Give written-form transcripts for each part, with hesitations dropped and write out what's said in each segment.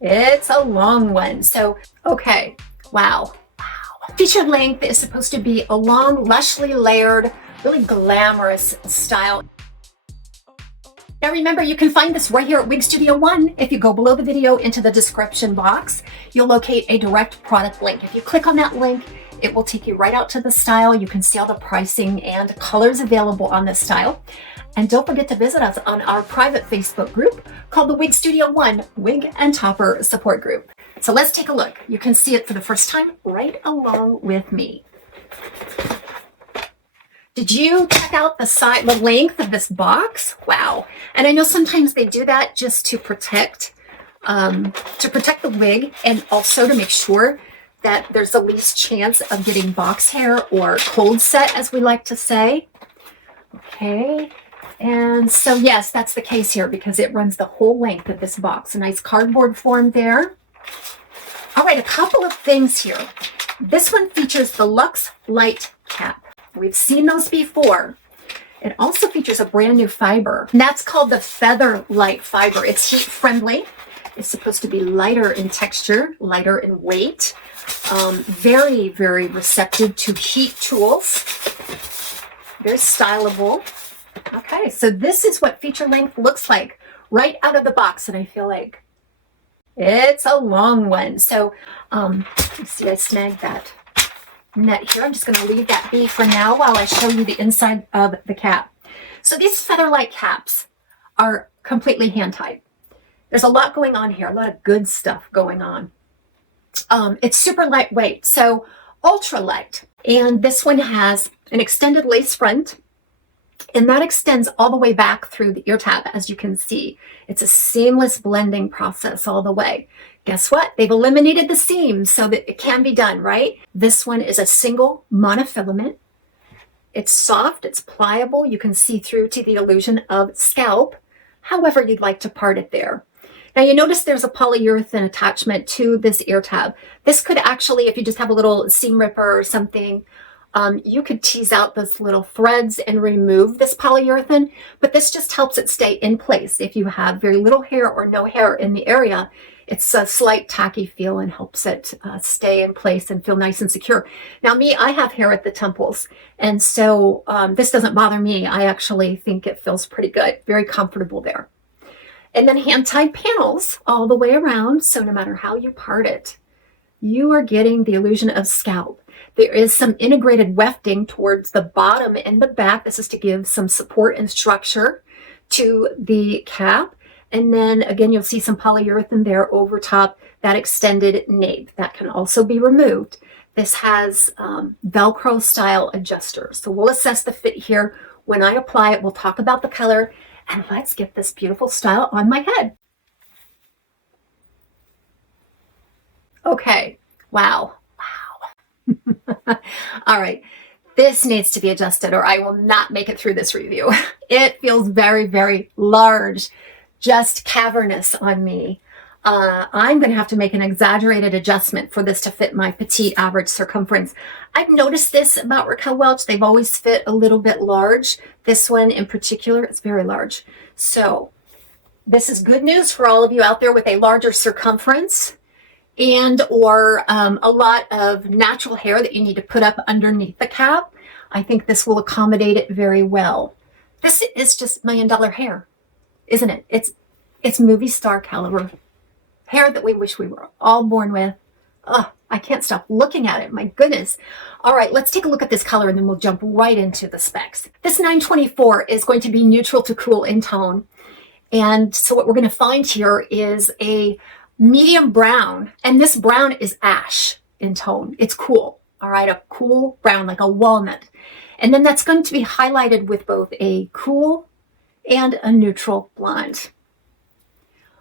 It's a long one. So, okay, wow. Feature length is supposed to be a long, lushly layered, really glamorous style. Now remember, you can find this right here at WIGSTUDIO1. If you go below the video into the description box, you'll locate a direct product link. If you click on that link, it will take you right out to the style. You can see all the pricing and colors available on this style. And don't forget to visit us on our private Facebook group called the WIGSTUDIO1 Wig and Topper Support Group. So let's take a look. You can see it for the first time right along with me. Did you check out the length of this box? Wow. And I know sometimes they do that just to protect the wig, and also to make sure that there's the least chance of getting box hair or cold set, as we like to say. Okay. And so yes, that's the case here because it runs the whole length of this box. A nice cardboard form there. All right, a couple of things here. This one features the Luxe Light Cap. We've seen those before. It also features a brand new fiber, and that's called the Feather Light Fiber. It's heat friendly. It's supposed to be lighter in texture, lighter in weight. Very, very receptive to heat tools. Very stylable. Okay, so this is what feature length looks like right out of the box, and I feel like it's a long one. So let's see, I snagged that net here. I'm just going to leave that be for now while I show you the inside of the cap. So these Featherlight caps are completely hand tied. There's a lot going on here, a lot of good stuff going on. It's super lightweight, so ultra light. And this one has an extended lace front, and that extends all the way back through the ear tab, as you can see. It's a seamless blending process all the way. Guess what? They've eliminated the seams so that it can be done, right? This one is a single monofilament. It's soft, it's pliable. You can see through to the illusion of scalp, however you'd like to part it there. Now you notice there's a polyurethane attachment to this ear tab. This could actually, if you just have a little seam ripper or something, you could tease out those little threads and remove this polyurethane, but this just helps it stay in place. If you have very little hair or no hair in the area, it's a slight tacky feel and helps it stay in place and feel nice and secure. Now me, I have hair at the temples, and so this doesn't bother me. I actually think it feels pretty good, very comfortable there. And then hand-tied panels all the way around, so no matter how you part it, you are getting the illusion of scalp. There is some integrated wefting towards the bottom and the back. This is to give some support and structure to the cap. And then again, you'll see some polyurethane there over top, that extended nape. That can also be removed. This has Velcro style adjusters. So we'll assess the fit here. When I apply it, we'll talk about the color, and let's get this beautiful style on my head. Okay, wow. All right, this needs to be adjusted or I will not make it through this review. It feels very, very large, just cavernous on me. I'm going to have to make an exaggerated adjustment for this to fit my petite average circumference. I've noticed this about Raquel Welch. They've always fit a little bit large. This one in particular is very large. So this is good news for all of you out there with a larger circumference and or a lot of natural hair that you need to put up underneath the cap. I think this will accommodate it very well. This is just $1 million hair, isn't it? It's movie star caliber hair that we wish we were all born with. Oh, I can't stop looking at it. My goodness. All right, let's take a look at this color and then we'll jump right into the specs. This 924 is going to be neutral to cool in tone. And so what we're going to find here is a medium brown, and this brown is ash in tone. It's cool, all right, a cool brown, like a walnut. And then that's going to be highlighted with both a cool and a neutral blonde.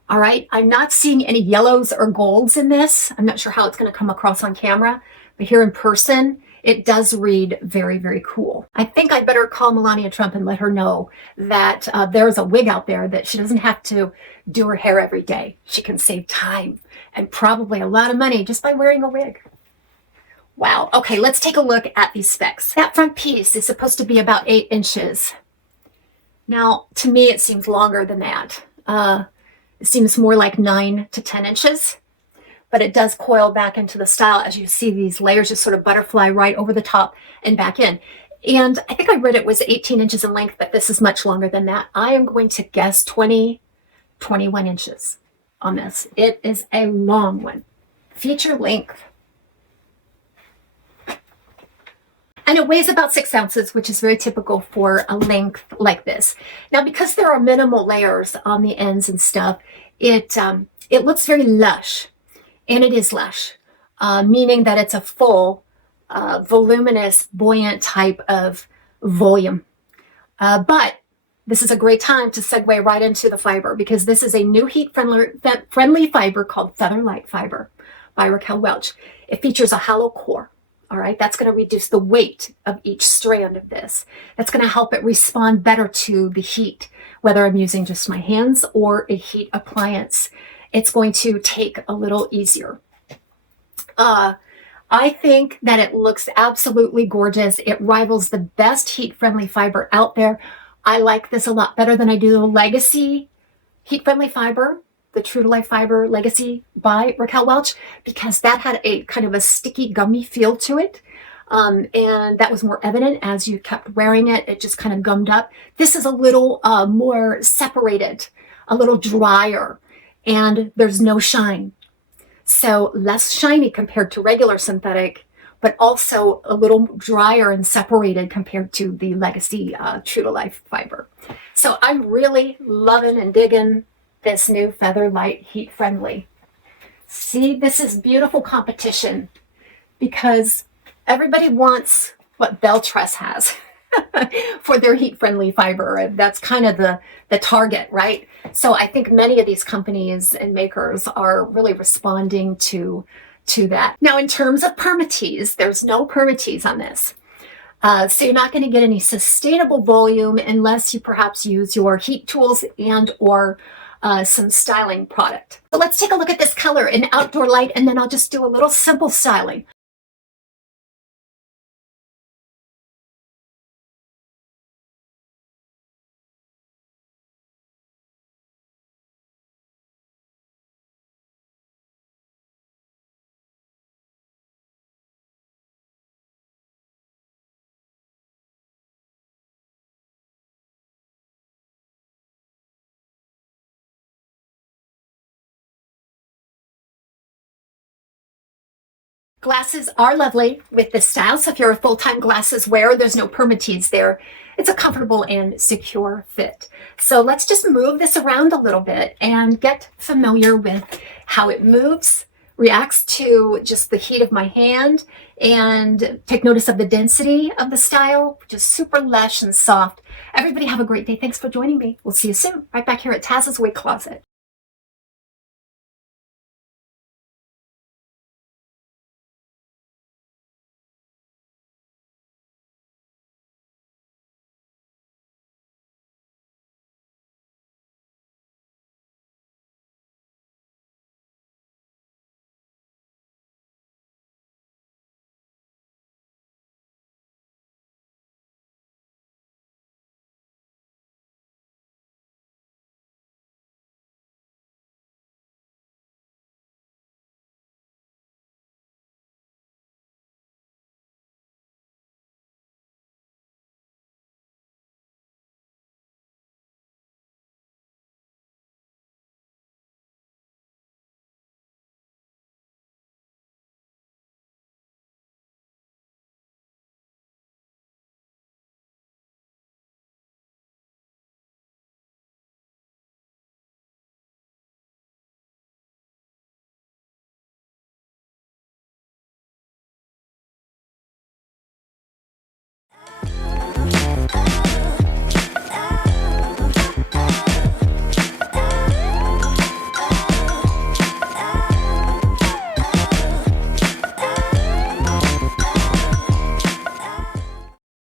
All right, I'm not seeing any yellows or golds in this. I'm not sure how it's going to come across on camera, but here in person, it does read very, very cool. I think I'd better call Melania Trump and let her know that there's a wig out there that she doesn't have to do her hair every day. She can save time and probably a lot of money just by wearing a wig. Wow. Okay, let's take a look at these specs. That front piece is supposed to be about 8 inches. Now, to me, it seems longer than that. It seems more like 9 to 10 inches, but it does coil back into the style as you see these layers just sort of butterfly right over the top and back in. And I think I read it was 18 inches in length, but this is much longer than that. I am going to guess 20, 21 inches on this. It is a long one. Feature length. And it weighs about 6 ounces, which is very typical for a length like this. Now, because there are minimal layers on the ends and stuff, it looks very lush, and it is lush, meaning that it's a full, voluminous, buoyant type of volume. But this is a great time to segue right into the fiber, because this is a new heat-friendly fiber called Featherlight Fiber by Raquel Welch. It features a hollow core. All right, that's going to reduce the weight of each strand of this. That's going to help it respond better to the heat, whether I'm using just my hands or a heat appliance. It's going to take a little easier. I think that it looks absolutely gorgeous. It rivals the best heat-friendly fiber out there. I like this a lot better than I do the Legacy heat-friendly fiber, the True to Life Fiber Legacy by Raquel Welch, because that had a kind of a sticky gummy feel to it. And that was more evident as you kept wearing it. It just kind of gummed up. This is a little more separated, a little drier, and there's no shine. So less shiny compared to regular synthetic, but also a little drier and separated compared to the Legacy True to Life fiber. So I'm really loving and digging this new Featherlight Heat Friendly. See, this is beautiful competition because everybody wants what BELLE Tress has for their heat-friendly fiber. That's kind of the target, right? So I think many of these companies and makers are really responding to that. Now, in terms of permatease, there's no permatease on this. So you're not going to get any sustainable volume unless you perhaps use your heat tools and or some styling product. So let's take a look at this color in Outdoor Light, and then I'll just do a little simple styling. Glasses are lovely with this style, so if you're a full-time glasses wearer, there's no permatease there. It's a comfortable and secure fit. So let's just move this around a little bit and get familiar with how it moves, reacts to just the heat of my hand, and take notice of the density of the style, which is super lush and soft. Everybody have a great day. Thanks for joining me. We'll see you soon, right back here at TAZ's Wig Closet.